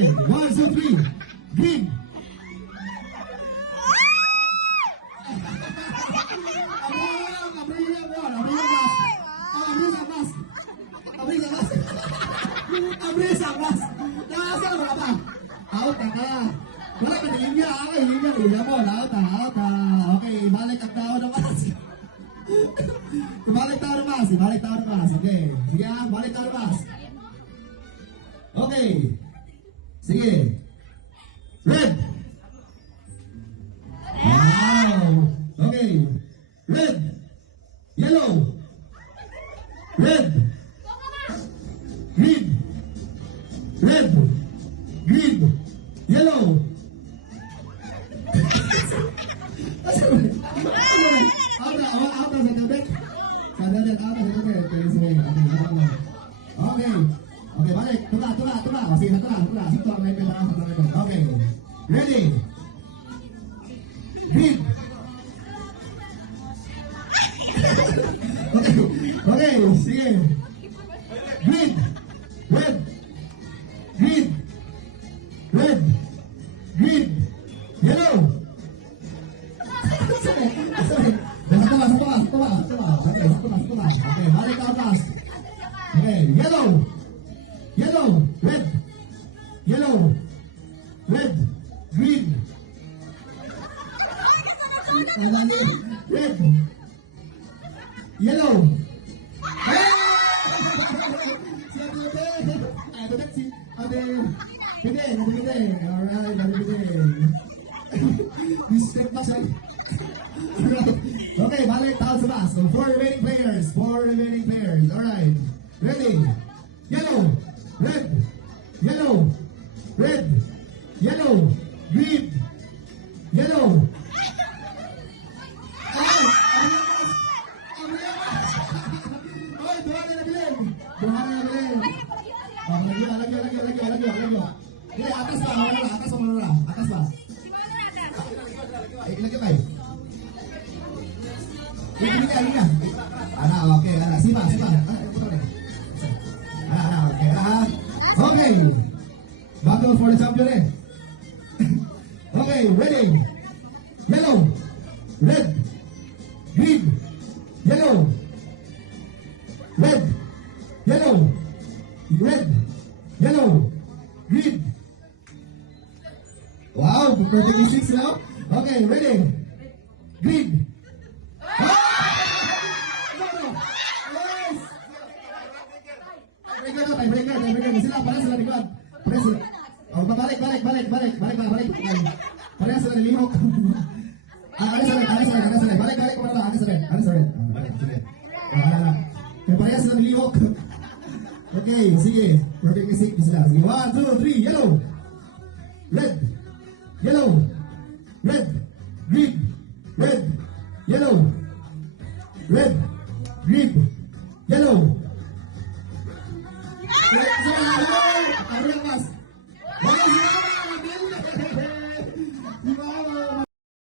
Okay, 1, 2, 3. Green. Abris ang mas. Nakasal ka ba? Out ka. Wala ka na linya. Okay, linya mo. Out. Okay, balik ang tao ng mas. Balik tao ng mas. Okay. Sige balik tao ng mas. Okay. Sige. Red. Wow. Okay. Red. Yellow. Red. Green. Red. Green. Yellow. Okay, balik. Tula. Masih tula. Okay. Ready. Green. Okay, sige. Green. Red. Green. Red. Green. Yellow. Sorry. Okay, balik ka pas. Okay, yellow. Red. Red. Green. Red. Yellow. Okay, balik tayo sa bus. So, 4 remaining players. Alright. Ready? Yellow. Red. Yellow. Green. Yellow. Lagi. Atas ba? Ilagay ba? Ilagay. Okay. Sipa. Okay. Battle for the champion. Okay, ready. Yellow. Red. Green. Yellow. Red. Green. Wow, perfect 6 now. Okay, ready. Green. Breaker. Sila likod. Oh, balik. Pareha sila nilihok. Alis sila. Balik ko na lang. Alis sila. Pareha sila nilihok. Okay, sige. Perfect 6 sila. Sige, 1, 2, 3, yellow. Red.